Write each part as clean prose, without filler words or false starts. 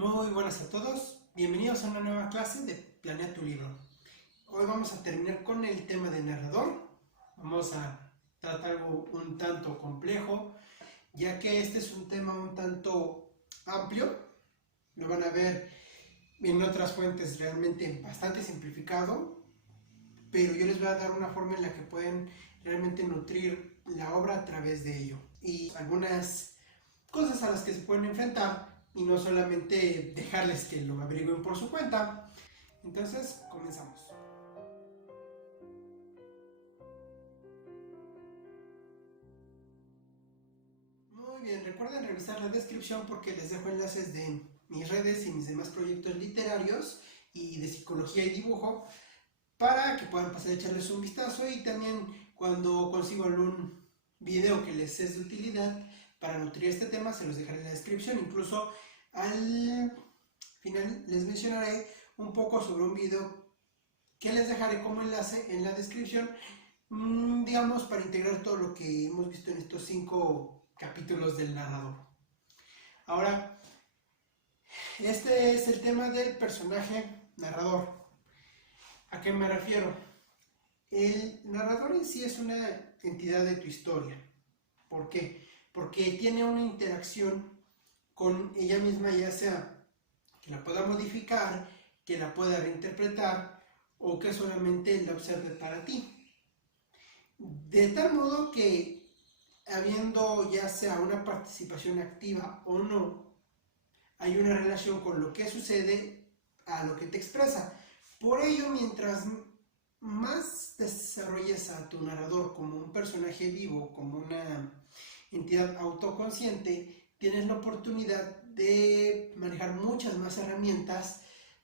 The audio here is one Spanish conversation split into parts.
Muy buenas a todos, bienvenidos a una nueva clase de Planea tu libro. Hoy vamos a terminar con el tema de narrador. Vamos a tratar algo un tanto complejo, ya que este es un tema un tanto amplio. Lo van a ver en otras fuentes realmente bastante simplificado, pero yo les voy a dar una forma en la que pueden realmente nutrir la obra a través de ello. Y algunas cosas a las que se pueden enfrentar y no solamente dejarles que lo averigüen por su cuenta. Entonces, comenzamos. Muy bien, recuerden revisar la descripción porque les dejo enlaces de mis redes y mis demás proyectos literarios y de psicología y dibujo para que puedan pasar a echarles un vistazo, y también cuando consigo algún video que les es de utilidad para nutrir este tema se los dejaré en la descripción. Incluso al final les mencionaré un poco sobre un video que les dejaré como enlace en la descripción, digamos, para integrar todo lo que hemos visto en estos 5 capítulos del narrador. Ahora, este es el tema del personaje narrador. ¿A qué me refiero? El narrador en sí es una entidad de tu historia. ¿Por qué? Porque tiene una interacción con ella misma, ya sea que la pueda modificar, que la pueda reinterpretar o que solamente la observe para ti. De tal modo que, habiendo ya sea una participación activa o no, hay una relación con lo que sucede a lo que te expresa. Por ello, mientras más desarrolles a tu narrador como un personaje vivo, como una entidad autoconsciente, tienes la oportunidad de manejar muchas más herramientas,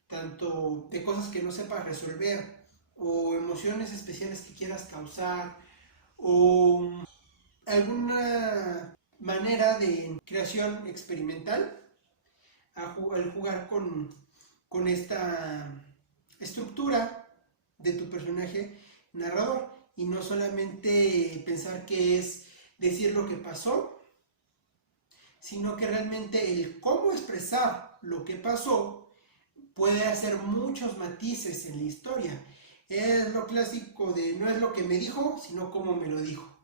tanto de cosas que no sepas resolver, o emociones especiales que quieras causar, o alguna manera de creación experimental al jugar con esta estructura de tu personaje narrador, y no solamente pensar que es decir lo que pasó, sino que realmente el cómo expresar lo que pasó puede hacer muchos matices en la historia. Es lo clásico de no es lo que me dijo, sino cómo me lo dijo,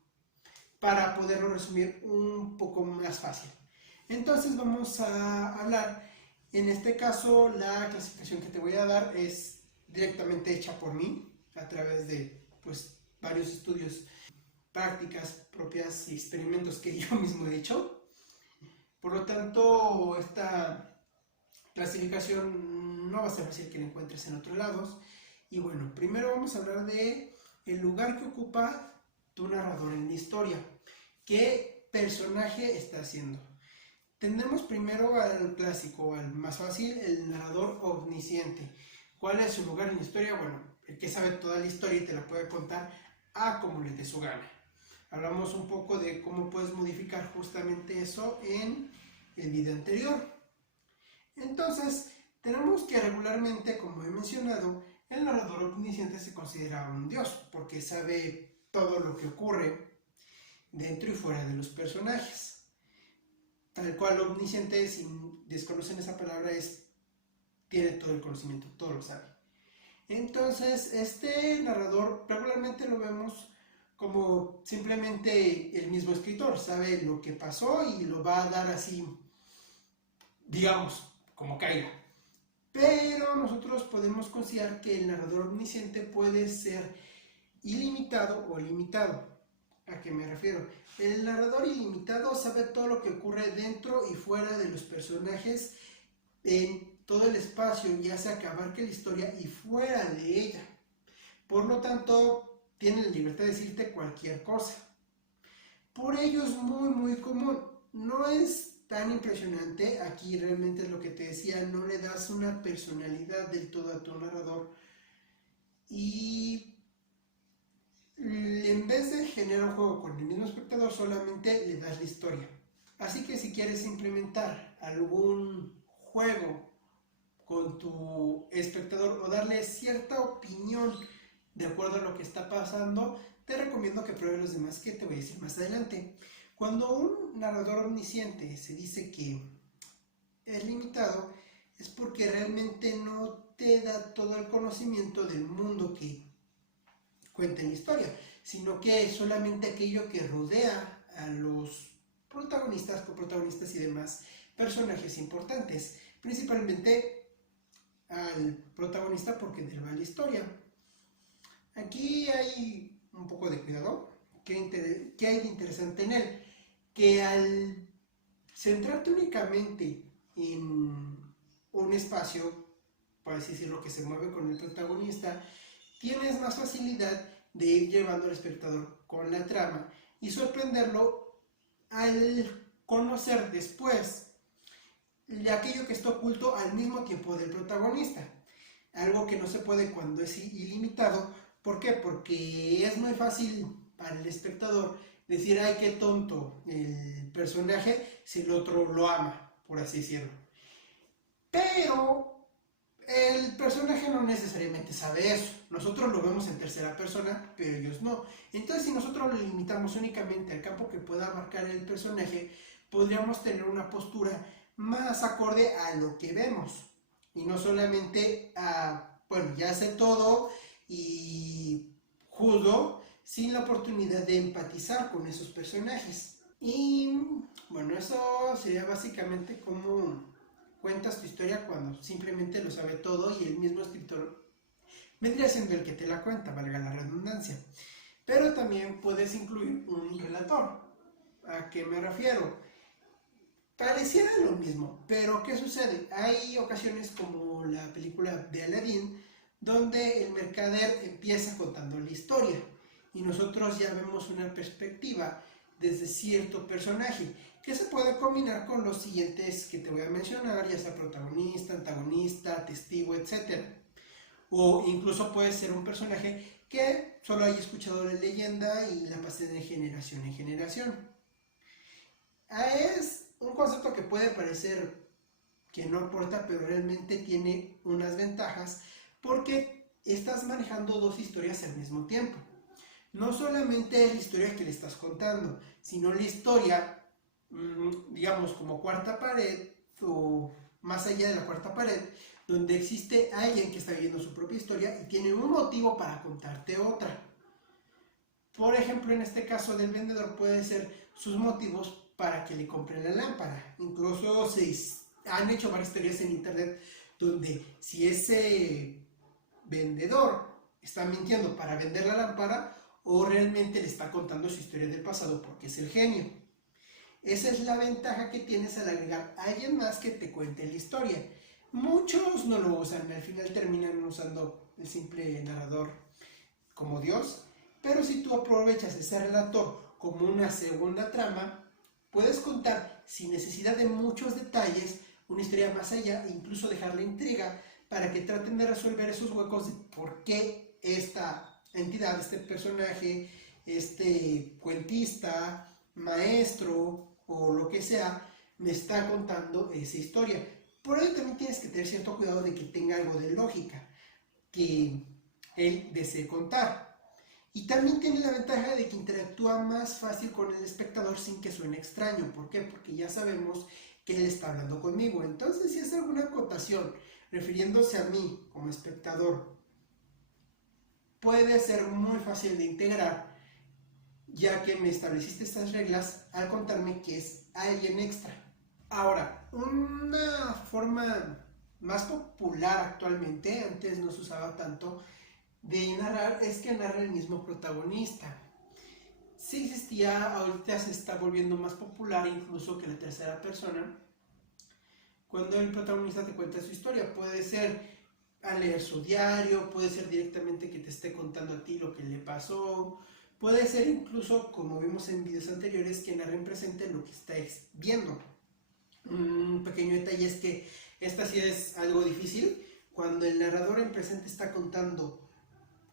para poderlo resumir un poco más fácil. Entonces vamos a hablar, en este caso la clasificación que te voy a dar es directamente hecha por mí a través de varios estudios, prácticas propias y experimentos que yo mismo he hecho. Por lo tanto, esta clasificación no va a ser fácil que la encuentres en otros lados. Y bueno, primero vamos a hablar de el lugar que ocupa tu narrador en la historia. ¿Qué personaje está haciendo? Tendremos primero al clásico, al más fácil, el narrador omnisciente. ¿Cuál es su lugar en la historia? Bueno, el que sabe toda la historia y te la puede contar a como le dé su gana. Hablamos un poco de cómo puedes modificar justamente eso en el video anterior. Entonces, tenemos que regularmente, como he mencionado, el narrador omnisciente se considera un dios, porque sabe todo lo que ocurre dentro y fuera de los personajes. Tal cual, omnisciente, si desconocen esa palabra, tiene todo el conocimiento, todo lo sabe. Entonces, este narrador regularmente lo vemos como simplemente el mismo escritor, sabe lo que pasó y lo va a dar así, digamos, como caiga. Pero nosotros podemos considerar que el narrador omnisciente puede ser ilimitado o limitado. ¿A qué me refiero? El narrador ilimitado sabe todo lo que ocurre dentro y fuera de los personajes, en todo el espacio, ya sea que abarque la historia y fuera de ella. Por lo tanto, tiene la libertad de decirte cualquier cosa. Por ello es muy común. No es tan impresionante. Aquí realmente es lo que te decía, no le das una personalidad del todo a tu narrador. Y en vez de generar un juego con el mismo espectador, solamente le das la historia. Así que si quieres implementar algún juego con tu espectador o darle cierta opinión de acuerdo a lo que está pasando, te recomiendo que pruebes los demás que te voy a decir más adelante. Cuando un narrador omnisciente se dice que es limitado, es porque realmente no te da todo el conocimiento del mundo que cuenta en la historia, sino que es solamente aquello que rodea a los protagonistas, coprotagonistas y demás personajes importantes, principalmente al protagonista porque de él va la historia. Aquí hay un poco de cuidado. ¿Qué hay de interesante en él? Que al centrarte únicamente en un espacio, por así decirlo, que se mueve con el protagonista, tienes más facilidad de ir llevando al espectador con la trama y sorprenderlo al conocer después de aquello que está oculto al mismo tiempo del protagonista. Algo que no se puede cuando es ilimitado. ¿Por qué? Porque es muy fácil para el espectador decir, ay, qué tonto el personaje si el otro lo ama, por así decirlo. Pero el personaje no necesariamente sabe eso. Nosotros lo vemos en tercera persona, pero ellos no. Entonces, si nosotros lo limitamos únicamente al campo que pueda abarcar el personaje, podríamos tener una postura más acorde a lo que vemos. Y no solamente a, bueno, ya sé todo y juzgo sin la oportunidad de empatizar con esos personajes. Y bueno, eso sería básicamente como cuentas tu historia cuando simplemente lo sabe todo y el mismo escritor vendría siendo el que te la cuenta, valga la redundancia. Pero también puedes incluir un relator. ¿A qué me refiero? Pareciera lo mismo, pero ¿qué sucede? Hay ocasiones como la película de Aladdin, donde el mercader empieza contando la historia y nosotros ya vemos una perspectiva desde cierto personaje que se puede combinar con los siguientes que te voy a mencionar, ya sea protagonista, antagonista, testigo, etc. O incluso puede ser un personaje que solo haya escuchado la leyenda y la pase de generación en generación. Es un concepto que puede parecer que no aporta, pero realmente tiene unas ventajas porque estás manejando dos historias al mismo tiempo. No solamente es la historia que le estás contando, sino la historia, digamos, como cuarta pared o más allá de la cuarta pared, donde existe alguien que está viviendo su propia historia y tiene un motivo para contarte otra. Por ejemplo, en este caso del vendedor puede ser sus motivos para que le compren la lámpara. Incluso se han hecho varias historias en internet donde si ese vendedor está mintiendo para vender la lámpara o realmente le está contando su historia del pasado porque es el genio. Esa es la ventaja que tienes al agregar a alguien más que te cuente la historia. Muchos no lo usan, al final terminan usando el simple narrador como Dios, pero si tú aprovechas ese relator como una segunda trama, puedes contar sin necesidad de muchos detalles una historia más allá e incluso dejar la intriga para que traten de resolver esos huecos de por qué esta entidad, este personaje, este cuentista, maestro o lo que sea, me está contando esa historia. Por ello también tienes que tener cierto cuidado de que tenga algo de lógica que él desee contar. Y también tiene la ventaja de que interactúa más fácil con el espectador sin que suene extraño. ¿Por qué? Porque ya sabemos que él está hablando conmigo. Entonces, si es alguna acotación refiriéndose a mí como espectador, puede ser muy fácil de integrar, ya que me estableciste estas reglas al contarme que es alguien extra. Ahora, una forma más popular actualmente, antes no se usaba tanto, de narrar es que narra el mismo protagonista. Sí existía, ahorita se está volviendo más popular incluso que la tercera persona, cuando el protagonista te cuenta su historia. Puede ser a leer su diario, puede ser directamente que te esté contando a ti lo que le pasó, puede ser incluso, como vimos en videos anteriores, que narre en presente lo que estáis viendo. Un pequeño detalle es que esta sí es algo difícil. Cuando el narrador en presente está contando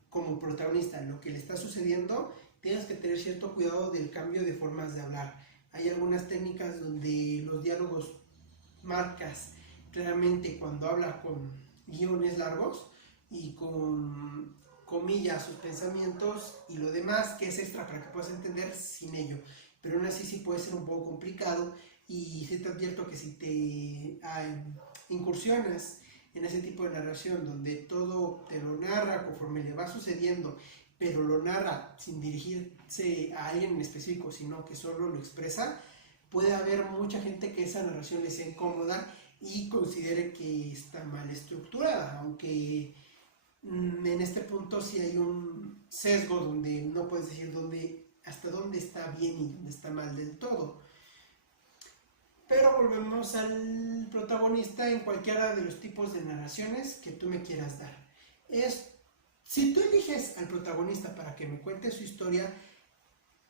como protagonista lo que le está sucediendo, tienes que tener cierto cuidado del cambio de formas de hablar. Hay algunas técnicas donde los diálogos marcas claramente cuando habla con guiones largos y con comillas sus pensamientos y lo demás que es extra para que puedas entender sin ello. Pero aún así sí puede ser un poco complicado y sí te advierto que si te incursionas en ese tipo de narración, donde todo te lo narra conforme le va sucediendo, pero lo narra sin dirigirse a alguien en específico, sino que solo lo expresa, puede haber mucha gente que esa narración le sea incómoda y considere que está mal estructurada, aunque en este punto sí hay un sesgo donde no puedes decir hasta dónde está bien y dónde está mal del todo. Pero volvemos al protagonista en cualquiera de los tipos de narraciones que tú me quieras dar. Si tú eliges al protagonista para que me cuente su historia,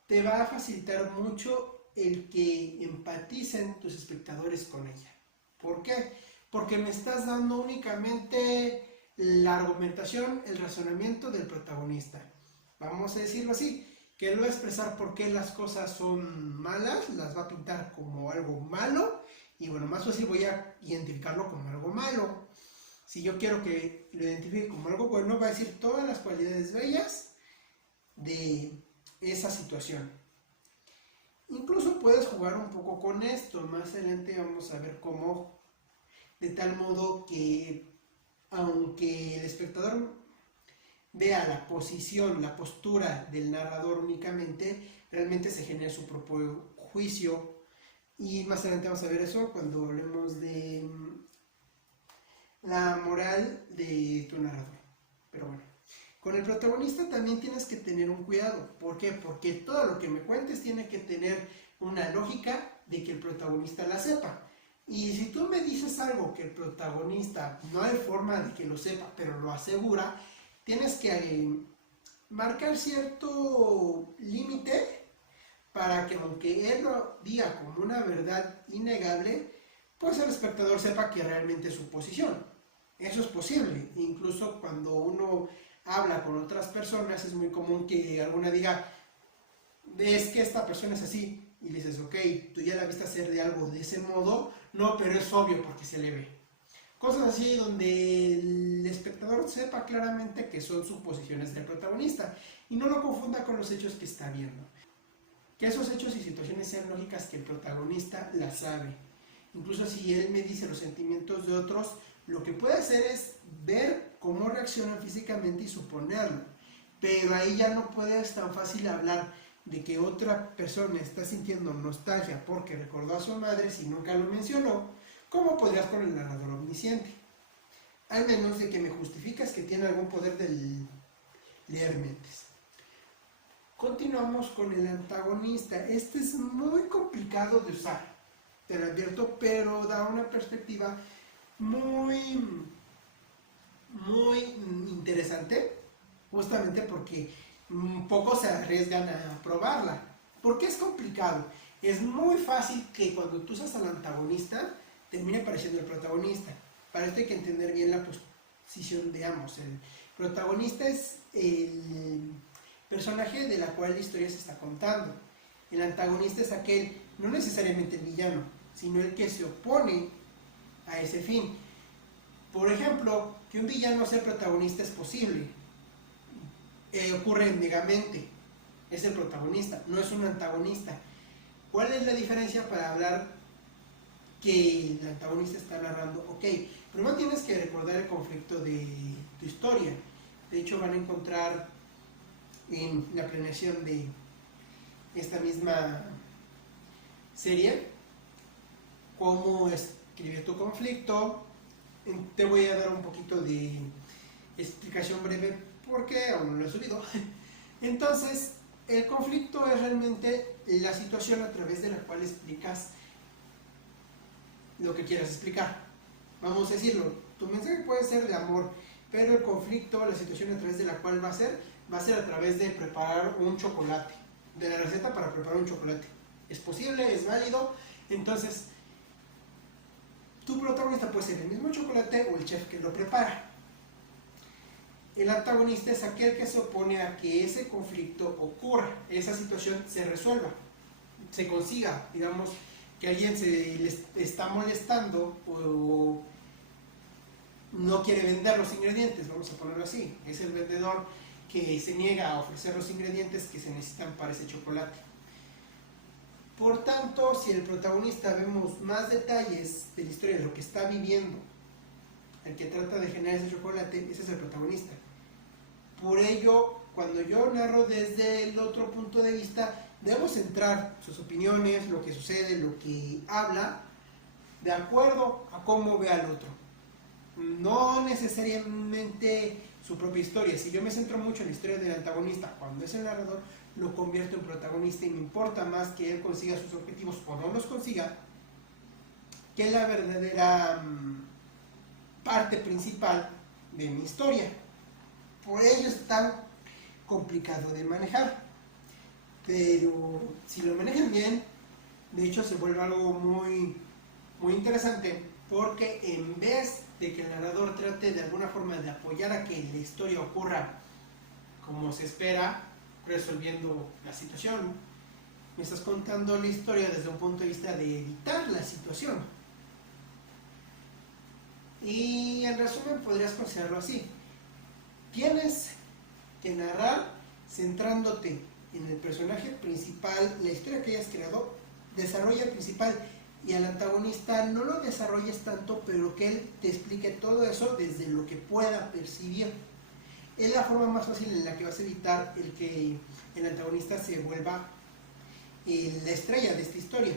te va a facilitar mucho el que empaticen tus espectadores con ella. ¿Por qué? Porque me estás dando únicamente la argumentación, el razonamiento del protagonista. Vamos a decirlo así, que él va a expresar por qué las cosas son malas, las va a pintar como algo malo, y bueno, más fácil voy a identificarlo como algo malo. Si yo quiero que lo identifique como algo bueno, va a decir todas las cualidades bellas de esa situación. Incluso puedes jugar un poco con esto, más adelante vamos a ver cómo, de tal modo que aunque el espectador vea la posición, la postura del narrador únicamente, realmente se genera su propio juicio, y más adelante vamos a ver eso cuando hablemos de la moral de tu narrador. Pero bueno, con el protagonista también tienes que tener un cuidado. ¿Por qué? Porque todo lo que me cuentes tiene que tener una lógica de que el protagonista la sepa. Y si tú me dices algo que el protagonista no hay forma de que lo sepa, pero lo asegura, tienes que marcar cierto límite para que, aunque él lo diga como una verdad innegable, pues el espectador sepa que realmente es su posición. Eso es posible. Incluso cuando uno habla con otras personas, es muy común que alguna diga, es que esta persona es así, y le dices, ok, tú ya la viste hacer de algo de ese modo, no, pero es obvio porque se le ve. Cosas así donde el espectador sepa claramente que son suposiciones del protagonista y no lo confunda con los hechos que está viendo. Que esos hechos y situaciones sean lógicas, que el protagonista las sabe. Incluso si él me dice los sentimientos de otros, lo que puede hacer es ver cómo reaccionan físicamente y suponerlo. Pero ahí ya no puedes tan fácil hablar de que otra persona está sintiendo nostalgia porque recordó a su madre si nunca lo mencionó, ¿cómo podrías con el narrador omnisciente? Al menos de que me justificas que tiene algún poder de leer mentes. Continuamos con el antagonista. Este es muy complicado de usar, te lo advierto, pero da una perspectiva muy interesante, justamente porque pocos se arriesgan a probarla. ¿Por qué es complicado? Es muy fácil que cuando tú usas al antagonista termine pareciendo el protagonista. Para esto hay que entender bien la posición de ambos. El protagonista es el personaje de la cual la historia se está contando. El antagonista es aquel, no necesariamente el villano, sino el que se opone a ese fin. Por ejemplo, que un villano sea protagonista es posible. Ocurre en Megamente, es el protagonista, no es un antagonista. ¿Cuál es la diferencia para hablar que el antagonista está narrando? Ok, primero tienes que recordar el conflicto de tu historia. De hecho, van a encontrar en la planeación de esta misma serie cómo escribir tu conflicto. Te voy a dar un poquito de explicación breve porque aún no lo he subido. Entonces, el conflicto es realmente la situación a través de la cual explicas lo que quieras explicar. Vamos a decirlo, tu mensaje puede ser de amor, pero el conflicto, la situación a través de la cual va a ser a través de preparar un chocolate, de la receta para preparar un chocolate. Es posible, es válido. Entonces, tu protagonista puede ser el mismo chocolate o el chef que lo prepara. El antagonista es aquel que se opone a que ese conflicto ocurra, esa situación se resuelva, se consiga, digamos, que alguien se le está molestando o no quiere vender los ingredientes, vamos a ponerlo así. Es el vendedor que se niega a ofrecer los ingredientes que se necesitan para ese chocolate. Por tanto, si el protagonista vemos más detalles de la historia, de lo que está viviendo, el que trata de generar ese chocolate, ese es el protagonista. Por ello, cuando yo narro desde el otro punto de vista, debo centrar sus opiniones, lo que sucede, lo que habla, de acuerdo a cómo ve al otro. No necesariamente su propia historia. Si yo me centro mucho en la historia del antagonista, cuando es el narrador, lo convierto en protagonista y me importa más que él consiga sus objetivos o no los consiga, que la verdadera parte principal de mi historia. Por ello es tan complicado de manejar. Pero si lo manejan bien, de hecho se vuelve algo muy, muy interesante, porque en vez de que el narrador trate de alguna forma de apoyar a que la historia ocurra como se espera, resolviendo la situación, me estás contando la historia desde un punto de vista de evitar la situación. Y en resumen podrías considerarlo así: tienes que narrar centrándote en el personaje principal, la historia que hayas creado, desarrolla el principal, y al antagonista no lo desarrolles tanto, pero que él te explique todo eso desde lo que pueda percibir. Es la forma más fácil en la que vas a evitar el que el antagonista se vuelva la estrella de esta historia,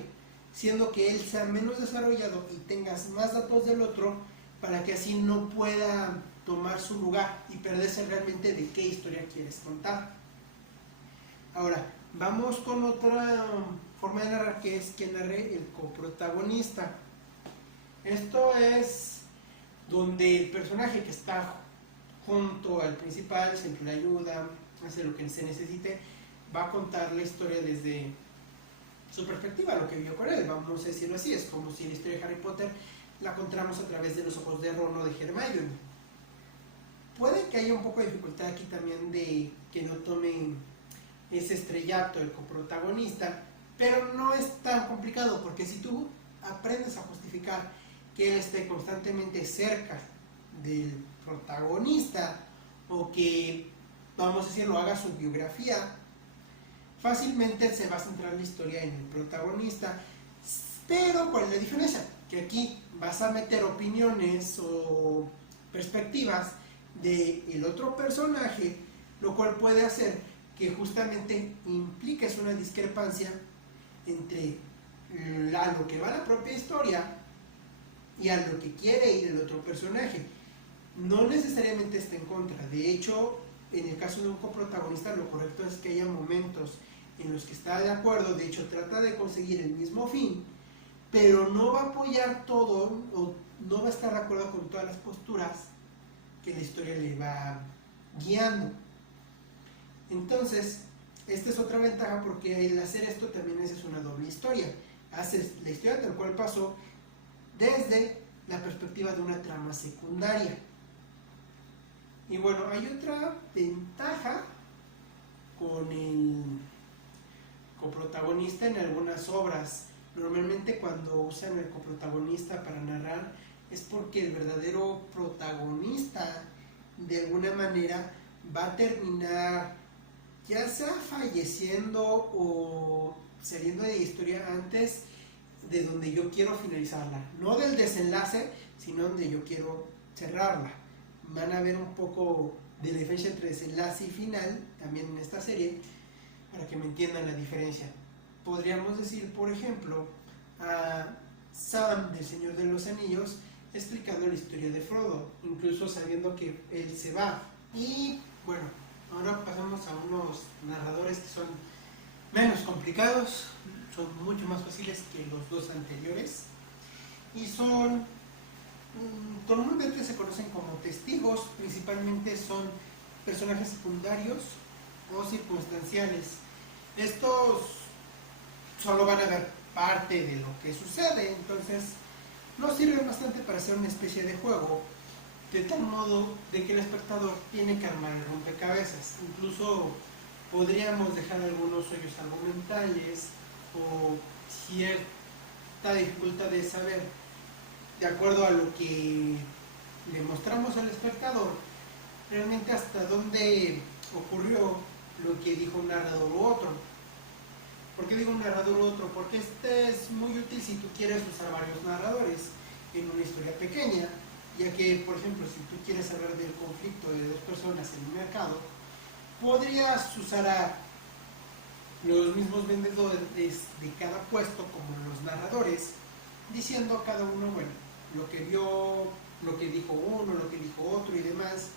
siendo que él sea menos desarrollado y tengas más datos del otro, para que así no pueda tomar su lugar y perderse realmente de qué historia quieres contar. Ahora, vamos con otra forma de narrar, que es que narre el coprotagonista. Esto es donde el personaje que está junto al principal siempre le ayuda, hace lo que se necesite, va a contar la historia desde su perspectiva, lo que vio con él, vamos a decirlo así. Es como si la historia de Harry Potter la contáramos a través de los ojos de Ron o de Hermione. Puede que haya un poco de dificultad aquí también de que no tomen ese estrellato el coprotagonista, pero no es tan complicado, porque si tú aprendes a justificar que él esté constantemente cerca del protagonista, o que, vamos a decirlo, haga su biografía, fácilmente se va a centrar la historia en el protagonista. Pero ¿cuál es la diferencia? Que aquí vas a meter opiniones o perspectivas del otro personaje, lo cual puede hacer que justamente impliques una discrepancia entre a lo que va la propia historia y a lo que quiere ir el otro personaje. No necesariamente está en contra. De hecho, en el caso de un coprotagonista, lo correcto es que haya momentos en los que está de acuerdo. De hecho, trata de conseguir el mismo fin, pero no va a apoyar todo o no va a estar de acuerdo con todas las posturas que la historia le va guiando. Entonces, esta es otra ventaja, porque el hacer esto también es una doble historia. Haces la historia tal cual pasó desde la perspectiva de una trama secundaria. Y bueno, hay otra ventaja con el coprotagonista en algunas obras. Normalmente cuando usan el coprotagonista para narrar es porque el verdadero protagonista de alguna manera va a terminar ya sea falleciendo o saliendo de la historia antes de donde yo quiero finalizarla. No del desenlace, sino donde yo quiero cerrarla. Van a ver un poco de la diferencia entre desenlace y final también en esta serie, para que me entiendan la diferencia. Podríamos decir, por ejemplo, a Sam del Señor de los Anillos explicando la historia de Frodo, incluso sabiendo que él se va. Y bueno, ahora pasamos a unos narradores que son menos complicados, son mucho más fáciles que los dos anteriores, y son, normalmente se conocen como testigos. Principalmente son personajes secundarios o circunstanciales. Estos solo van a ver parte de lo que sucede, entonces nos sirven bastante para hacer una especie de juego, de tal modo de que el espectador tiene que armar el rompecabezas. Incluso podríamos dejar algunos hoyos argumentales o cierta dificultad de saber, de acuerdo a lo que le mostramos al espectador, realmente hasta dónde ocurrió lo que dijo un narrador u otro. ¿Por qué digo un narrador u otro? Porque este es muy útil si tú quieres usar varios narradores en una historia pequeña, ya que, por ejemplo, si tú quieres hablar del conflicto de dos personas en un mercado, podrías usar a los mismos vendedores de cada puesto como los narradores, diciendo a cada uno, bueno, lo que vio, lo que dijo uno, lo que dijo otro y demás.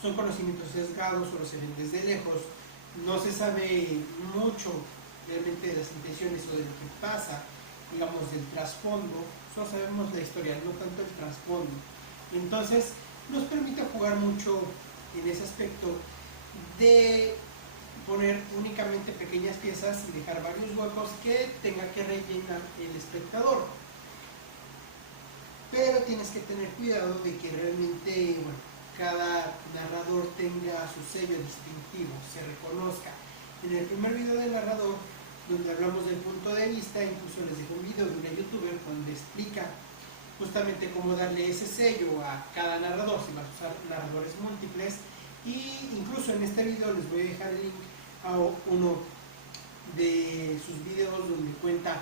Son conocimientos sesgados, solo se ven desde lejos, no se sabe mucho realmente de las intenciones o de lo que pasa, digamos, del trasfondo, solo sabemos la historia, no tanto el trasfondo. Entonces, nos permite jugar mucho en ese aspecto de poner únicamente pequeñas piezas y dejar varios huecos que tenga que rellenar el espectador. Pero tienes que tener cuidado de que realmente, bueno, cada narrador tenga su sello distintivo, se reconozca. En el primer video del narrador, donde hablamos del punto de vista, incluso les dejo un video de una youtuber donde explica justamente cómo darle ese sello a cada narrador, si vas a usar narradores múltiples. Y incluso en este video les voy a dejar el link a uno de sus videos donde cuenta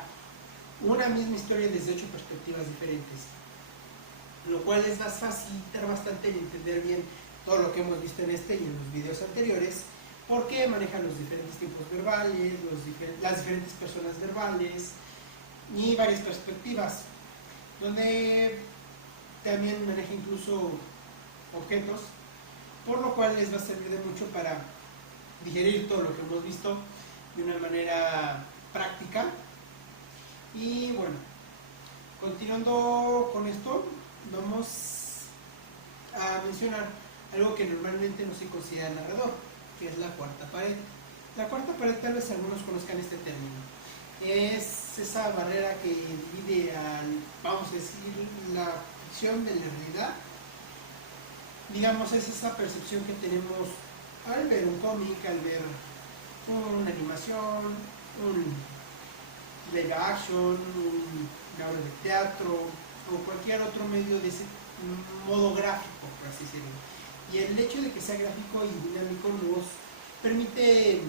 una misma historia desde 8 perspectivas diferentes, lo cual les va a facilitar bastante el entender bien todo lo que hemos visto en este y en los videos anteriores, porque manejan los diferentes tiempos verbales, las diferentes personas verbales y varias perspectivas, donde también maneja incluso objetos, por lo cual les va a servir de mucho para digerir todo lo que hemos visto de una manera práctica. Y bueno, continuando con esto, vamos a mencionar algo que normalmente no se considera narrador, que es la cuarta pared. La cuarta pared, tal vez algunos conozcan este término, es esa barrera que divide vamos a decir, la ficción de la realidad. Digamos, es esa percepción que tenemos al ver un cómic, al ver una animación, un live action, una obra de teatro o cualquier otro medio de ese modo gráfico, por así decirlo. Y el hecho de que sea gráfico y dinámico nos permite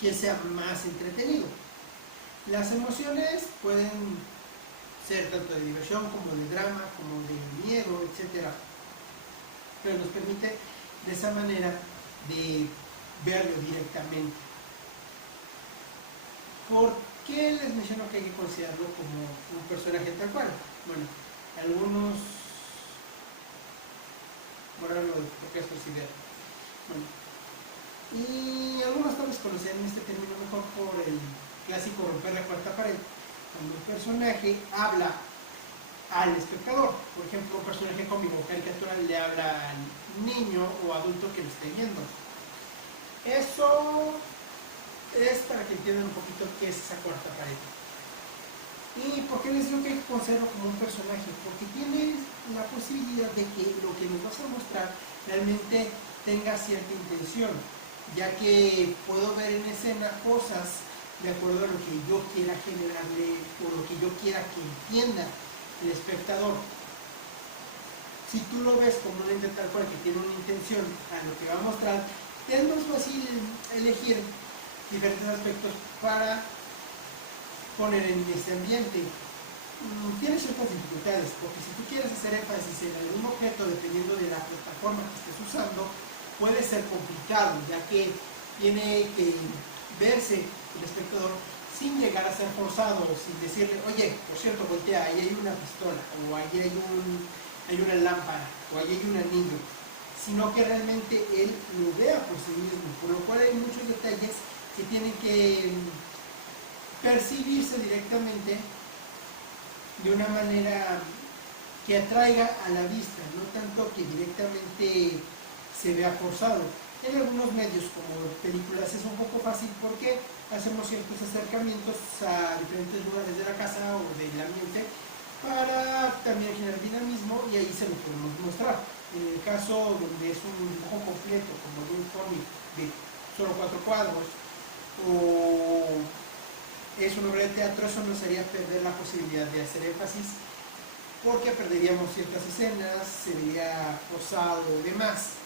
que sea más entretenido. Las emociones pueden ser tanto de diversión como de drama, como de miedo, etc. Pero nos permite de esa manera de verlo directamente. ¿Por qué les menciono que hay que considerarlo como un personaje tal cual? Bueno, algunos, ahora lo que es considerar. Bueno, y algunos tal vez conocen este término mejor por el clásico romper la cuarta pared, cuando un personaje habla al espectador. Por ejemplo, un personaje cómico o caricatural le habla al niño o adulto que lo esté viendo. Eso es para que entiendan un poquito qué es esa cuarta pared. ¿Y por qué les digo que hay que considerarlo como un personaje? Porque tienes la posibilidad de que lo que nos vas a mostrar realmente tenga cierta intención, ya que puedo ver en escena cosas de acuerdo a lo que yo quiera generarle o lo que yo quiera que entienda el espectador. Si tú lo ves como un ente tal cual que tiene una intención a lo que va a mostrar, es más fácil elegir diferentes aspectos para poner en ese ambiente. Tiene ciertas dificultades, porque si tú quieres hacer énfasis en algún objeto dependiendo de la plataforma que estés usando, puede ser complicado, ya que tiene que verse el espectador sin llegar a ser forzado, sin decirle, oye, por cierto, voltea, ahí hay una pistola, o ahí hay una lámpara, o ahí hay un anillo, sino que realmente él lo vea por sí mismo, por lo cual hay muchos detalles que tienen que percibirse directamente de una manera que atraiga a la vista, no tanto que directamente se vea forzado. En algunos medios como películas es un poco fácil porque hacemos ciertos acercamientos a diferentes lugares de la casa o del ambiente para también generar dinamismo y ahí se lo podemos mostrar. En el caso donde es un dibujo completo como de un cómic de solo 4 cuadros o es una obra de teatro, eso nos haría perder la posibilidad de hacer énfasis porque perderíamos ciertas escenas, sería forzado o demás.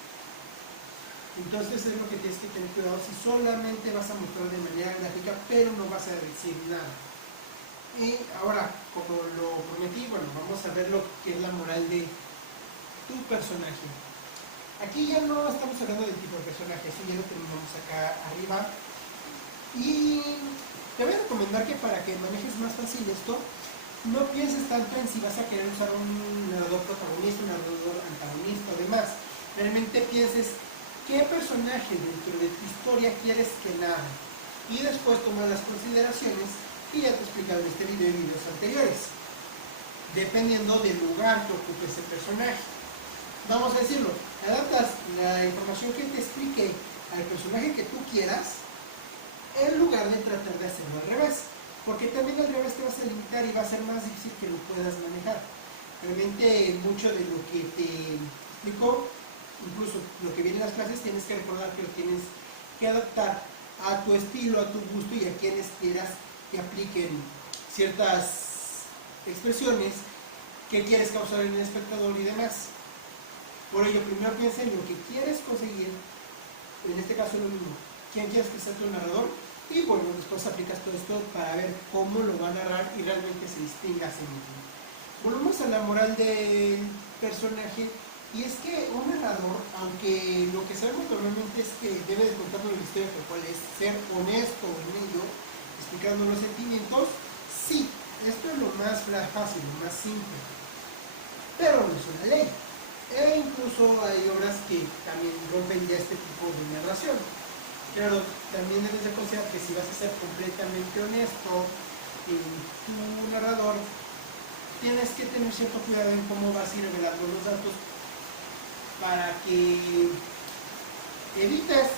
Entonces es lo que tienes que tener cuidado si solamente vas a mostrar de manera gráfica, pero no vas a decir nada. Y ahora, como lo prometí, bueno, vamos a ver lo que es la moral de tu personaje. Aquí ya no estamos hablando del tipo de personaje, eso ya lo tenemos acá arriba. Y te voy a recomendar que para que manejes más fácil esto, no pienses tanto en si vas a querer usar un narrador protagonista, un narrador antagonista o demás. Realmente pienses qué personaje dentro de tu historia quieres que narre. Y después tomar las consideraciones que ya te he explicado en este video y videos anteriores, dependiendo del lugar que ocupe ese personaje. Vamos a decirlo, adaptas la información que te expliqué al personaje que tú quieras, en lugar de tratar de hacerlo al revés, porque también al revés te vas a limitar y va a ser más difícil que lo puedas manejar. Realmente mucho de lo que te explico, incluso lo que viene en las clases, tienes que recordar que lo tienes que adaptar a tu estilo, a tu gusto y a quienes quieras que apliquen ciertas expresiones que quieres causar en el espectador y demás. Por ello, primero piensa en lo que quieres conseguir, en este caso lo mismo, quién quieres que sea tu narrador, y bueno, después aplicas todo esto para ver cómo lo va a narrar y realmente se distinga a sí mismo. Volvemos a la moral del personaje, y es que un narrador, aunque lo que sabemos normalmente es que debe de contarnos la historia, por cual es ser honesto en ello, explicando los sentimientos, sí, esto es lo más fácil, lo más simple, pero no es una ley. E incluso hay obras que también rompen ya este tipo de narración. Claro, también debes de considerar que si vas a ser completamente honesto en tu narrador, tienes que tener cierto cuidado en cómo vas a ir revelando los datos para que evites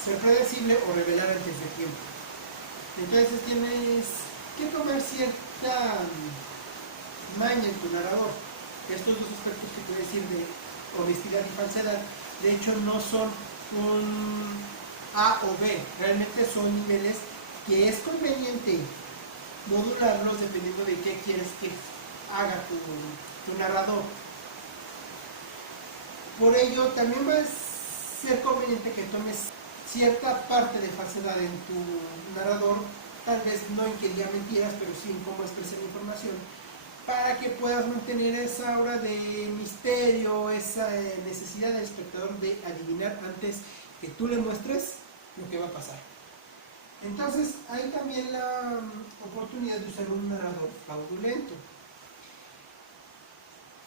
ser predecible o revelar antes de tiempo. Entonces tienes que tomar cierta maña en tu narrador. Estos dos aspectos que te voy a decir de honestidad y falsedad, de hecho no son un A o B, realmente son niveles que es conveniente modularlos dependiendo de qué quieres que haga tu narrador. Por ello también va a ser conveniente que tomes cierta parte de falsedad en tu narrador, tal vez no en que diga mentiras, pero sí en cómo expresar la información, para que puedas mantener esa aura de misterio, esa necesidad del espectador de adivinar antes que tú le muestres lo que va a pasar. Entonces hay también la oportunidad de usar un narrador fraudulento.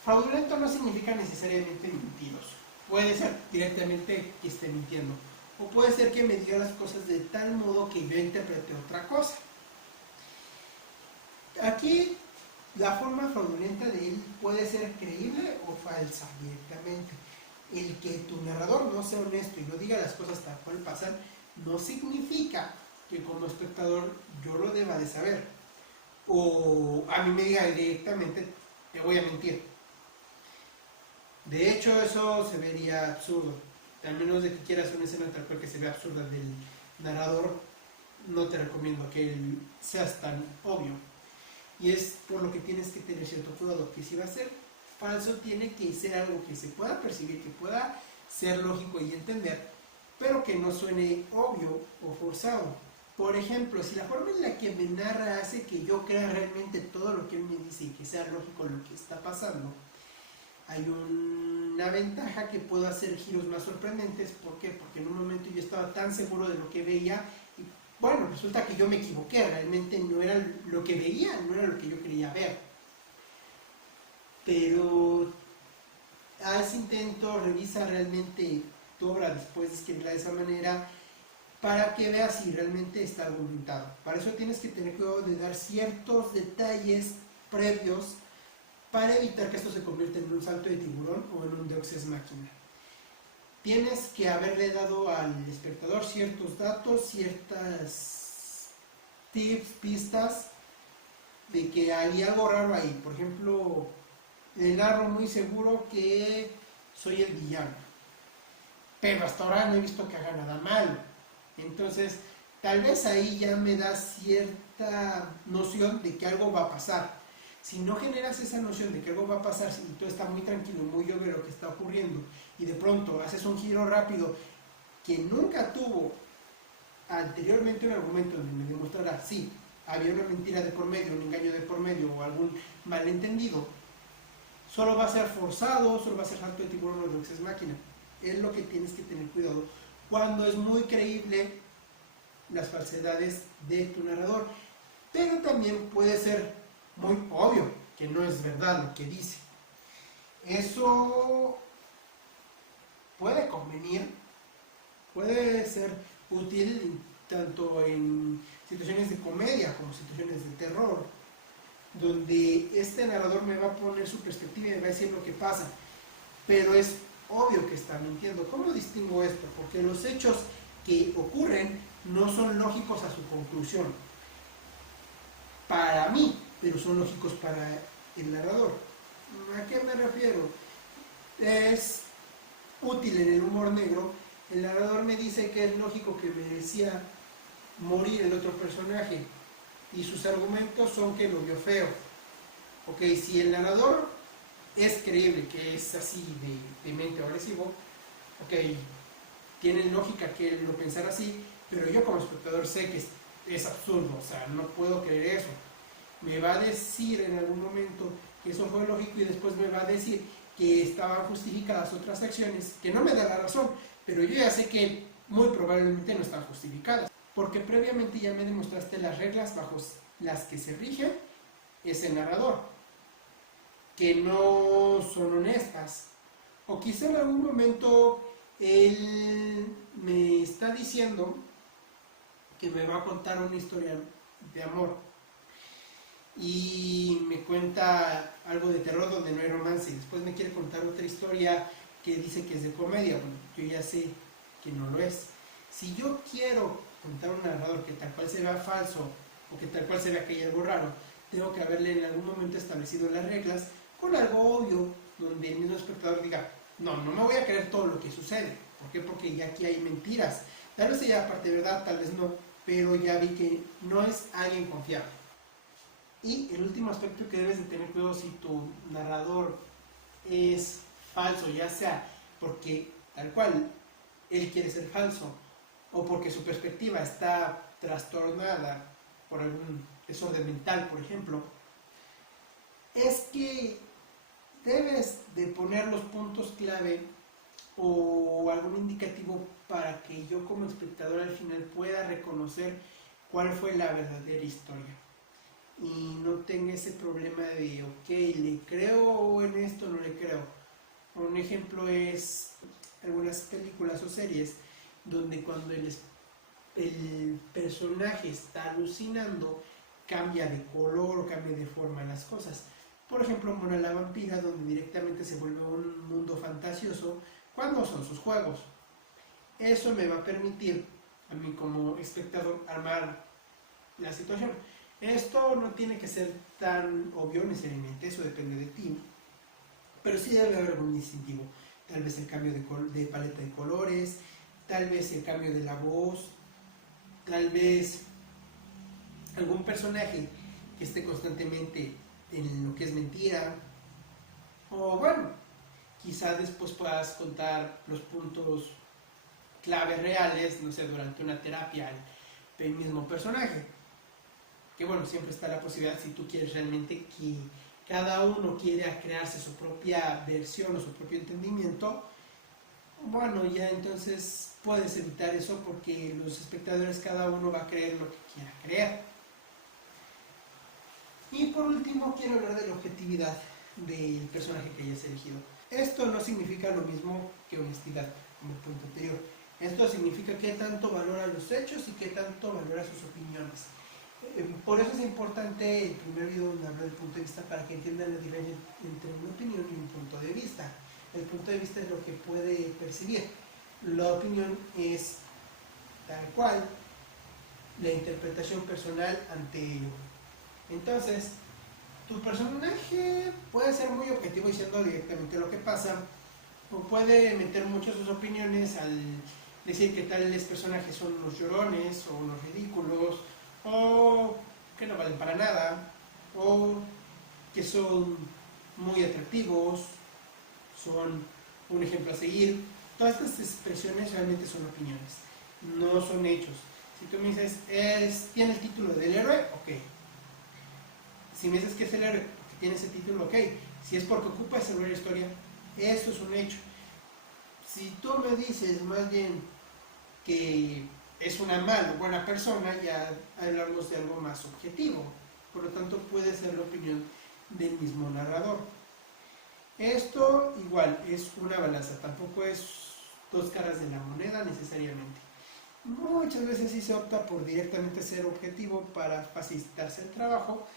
Fraudulento no significa necesariamente mentiroso. Puede ser directamente que esté mintiendo, o puede ser que me diga las cosas de tal modo que yo interprete otra cosa. Aquí la forma fraudulenta de él puede ser creíble o falsa directamente. El que tu narrador no sea honesto y no diga las cosas tal cual pasan, no significa que como espectador yo lo deba de saber. O a mí me diga directamente, te voy a mentir. De hecho, eso se vería absurdo. Al menos de que quieras una escena tal cual que se vea absurda del narrador, no te recomiendo que seas tan obvio. Y es por lo que tienes que tener cierto cuidado, que si va a ser falso, tiene que ser algo que se pueda percibir, que pueda ser lógico y entender, pero que no suene obvio o forzado. Por ejemplo, si la forma en la que me narra hace que yo crea realmente todo lo que él me dice y que sea lógico lo que está pasando, hay una ventaja que puedo hacer giros más sorprendentes. ¿Por qué? Porque en un momento yo estaba tan seguro de lo que veía y bueno, resulta que yo me equivoqué, realmente no era lo que veía, no era lo que yo quería ver. Pero a ese intento revisa realmente tu obra después de escribirla de esa manera para que veas si realmente está argumentado. Para eso tienes que tener cuidado de dar ciertos detalles previos para evitar que esto se convierta en un salto de tiburón o en un Deus ex machina. Tienes que haberle dado al espectador ciertos datos, ciertas tips, pistas de que hay algo raro ahí. Por ejemplo, le narro muy seguro que soy el villano, pero hasta ahora no he visto que haga nada malo. Entonces, tal vez ahí ya me da cierta noción de que algo va a pasar. Si no generas esa noción de que algo va a pasar, si tú estás muy tranquilo, muy obvio lo que está ocurriendo, y de pronto haces un giro rápido que nunca tuvo anteriormente un argumento donde me demostrara sí, había una mentira de por medio, un engaño de por medio o algún malentendido, solo va a ser forzado, solo va a ser salto de tiburón o Deus Ex Machina. Es lo que tienes que tener cuidado cuando es muy creíble las falsedades de tu narrador. Pero también puede ser muy obvio que no es verdad lo que dice. Eso puede convenir, puede ser útil tanto en situaciones de comedia como situaciones de terror, donde este narrador me va a poner su perspectiva y me va a decir lo que pasa, pero es obvio que está mintiendo. ¿Cómo distingo esto? Porque los hechos que ocurren no son lógicos a su conclusión para mí, pero son lógicos para el narrador. ¿A qué me refiero? Es útil en el humor negro. El narrador me dice que es lógico que merecía morir el otro personaje y sus argumentos son que lo vio feo. Ok, si el narrador es creíble que es así de mente agresivo, ok, tiene lógica que él lo pensara así, pero yo como espectador sé que es absurdo, o sea, no puedo creer eso. Me va a decir en algún momento que eso fue lógico y después me va a decir que estaban justificadas otras acciones, que no me da la razón, pero yo ya sé que muy probablemente no están justificadas, porque previamente ya me demostraste las reglas bajo las que se rige ese narrador, que no son honestas, o quizá en algún momento él me está diciendo que me va a contar una historia de amor y me cuenta algo de terror donde no hay romance y después me quiere contar otra historia que dice que es de comedia. Bueno, yo ya sé que no lo es. Si yo quiero contar un narrador que tal cual se vea falso o que tal cual se vea que hay algo raro, tengo que haberle en algún momento establecido las reglas con algo obvio donde el mismo espectador diga, no me voy a creer todo lo que sucede. ¿Por qué? Porque ya aquí hay mentiras. Tal vez sea parte de verdad, tal vez no, pero ya vi que no es alguien confiable. Y el último aspecto que debes de tener cuidado si tu narrador es falso, ya sea porque tal cual él quiere ser falso o porque su perspectiva está trastornada por algún desorden mental, por ejemplo, es que debes de poner los puntos clave o algún indicativo para que yo como espectador al final pueda reconocer cuál fue la verdadera historia y no tenga ese problema de, ok, ¿le creo en esto o no le creo? Un ejemplo es algunas películas o series donde cuando el personaje está alucinando cambia de color o cambia de forma las cosas. Por ejemplo, Mona la vampira, donde directamente se vuelve un mundo fantasioso cuando son sus juegos. Eso me va a permitir a mí como espectador armar la situación. Esto no tiene que ser tan obvio necesariamente, eso depende de ti, pero sí debe haber algún distintivo. Tal vez el cambio de paleta de colores, tal vez el cambio de la voz, tal vez algún personaje que esté constantemente en lo que es mentira, o bueno, quizá después puedas contar los puntos claves reales, no sé, durante una terapia al mismo personaje. Que bueno, siempre está la posibilidad, si tú quieres realmente que cada uno quiera crearse su propia versión o su propio entendimiento, bueno, ya entonces puedes evitar eso porque los espectadores cada uno va a creer lo que quiera creer. Y por último quiero hablar de la objetividad del personaje que hayas elegido. Esto no significa lo mismo que honestidad, como el punto anterior. Esto significa qué tanto valora los hechos y qué tanto valora sus opiniones. Por eso es importante el primer video donde hablo del punto de vista para que entiendan la diferencia entre una opinión y un punto de vista. El punto de vista es lo que puede percibir. La opinión es tal cual la interpretación personal ante ello. Entonces, tu personaje puede ser muy objetivo diciendo directamente lo que pasa, o puede meter mucho sus opiniones al decir que tales personajes son unos llorones o unos ridículos, o que no valen para nada, o que son muy atractivos, son un ejemplo a seguir, todas estas expresiones realmente son opiniones, no son hechos. Si tú me dices, ¿tiene el título del héroe? Ok. Si me dices que es el héroe porque tiene ese título, ok. Si es porque ocupa ese lugar de historia, eso es un hecho. Si tú me dices más bien que es una mala o buena persona, ya hablamos de algo más objetivo. Por lo tanto, puede ser la opinión del mismo narrador. Esto igual es una balanza, tampoco es dos caras de la moneda necesariamente. Muchas veces sí se opta por directamente ser objetivo para facilitarse el trabajo,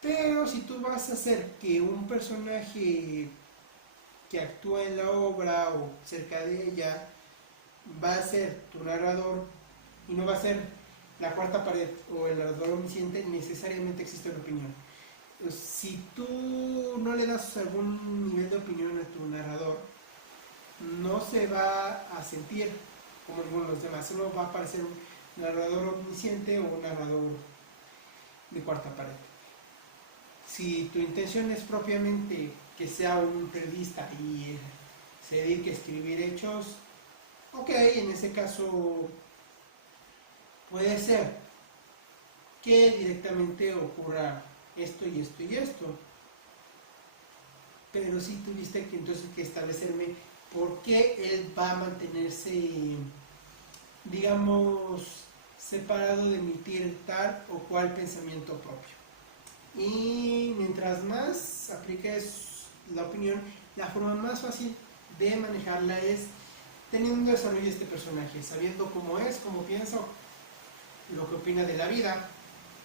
pero si tú vas a hacer que un personaje que actúa en la obra o cerca de ella va a ser tu narrador y no va a ser la cuarta pared o el narrador omnisciente, necesariamente existe una opinión. Si tú no le das algún nivel de opinión a tu narrador, no se va a sentir como ninguno de los demás, solo va a aparecer un narrador omnisciente o un narrador de cuarta pared. Si tu intención es propiamente que sea un periodista y se dedique a escribir hechos, ok, en ese caso puede ser que directamente ocurra esto y esto y esto, pero sí tuviste que entonces que establecerme por qué él va a mantenerse, digamos, separado de emitir tal o cual pensamiento propio. Y mientras más apliques la opinión, la forma más fácil de manejarla es teniendo un desarrollo de este personaje, sabiendo cómo es, cómo piensa, lo que opina de la vida,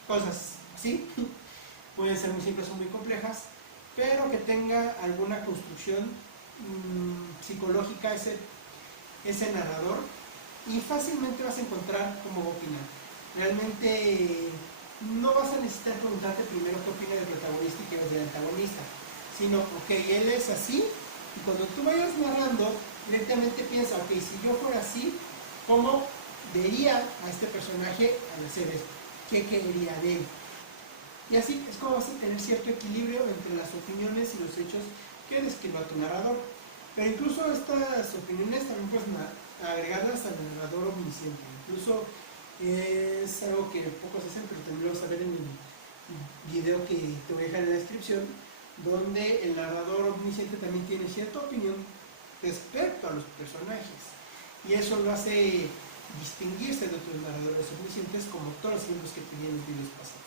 cosas así. Pueden ser muy simples o muy complejas, pero que tenga alguna construcción psicológica ese narrador, y fácilmente vas a encontrar cómo opina. Realmente no vas a necesitar preguntarte primero qué opina del protagonista y qué es del antagonista, sino, ok, él es así, y cuando tú vayas narrando, directamente piensa, ok, si yo fuera así, ¿cómo vería a este personaje al hacer esto? ¿Qué quería de él? Y así es como vas a tener cierto equilibrio entre las opiniones y los hechos que describa tu narrador. Pero incluso estas opiniones también puedes agregarlas al narrador omnisciente. Incluso es algo que pocos hacen, pero también lo vas a ver en el video que te voy a dejar en la descripción, donde el narrador omnisciente también tiene cierta opinión respecto a los personajes. Y eso lo hace distinguirse de otros narradores omniscientes, como todos los ejemplos que te di en los videos pasados.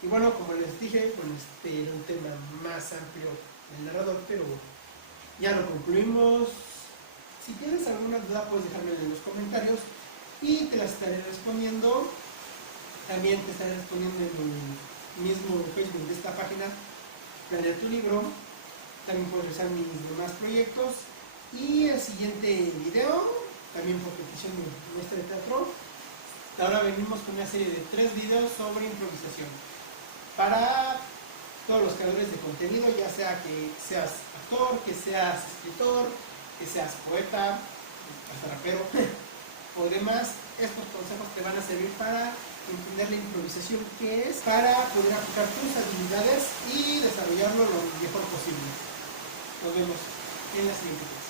Y bueno, como les dije, bueno, este era un tema más amplio del narrador, pero ya lo concluimos. Si tienes alguna duda, puedes dejármela en los comentarios y te la estaré respondiendo. También te estaré respondiendo en el mismo Facebook de esta página, Planea tu Libro. También puedes revisar mis demás proyectos. Y el siguiente video, también por petición de maestra de teatro, ahora venimos con una serie de 3 videos sobre improvisación. Para todos los creadores de contenido, ya sea que seas actor, que seas escritor, que seas poeta, hasta rapero o demás, estos consejos te van a servir para entender la improvisación, que es para poder aplicar tus habilidades y desarrollarlo lo mejor posible. Nos vemos en la siguiente clase.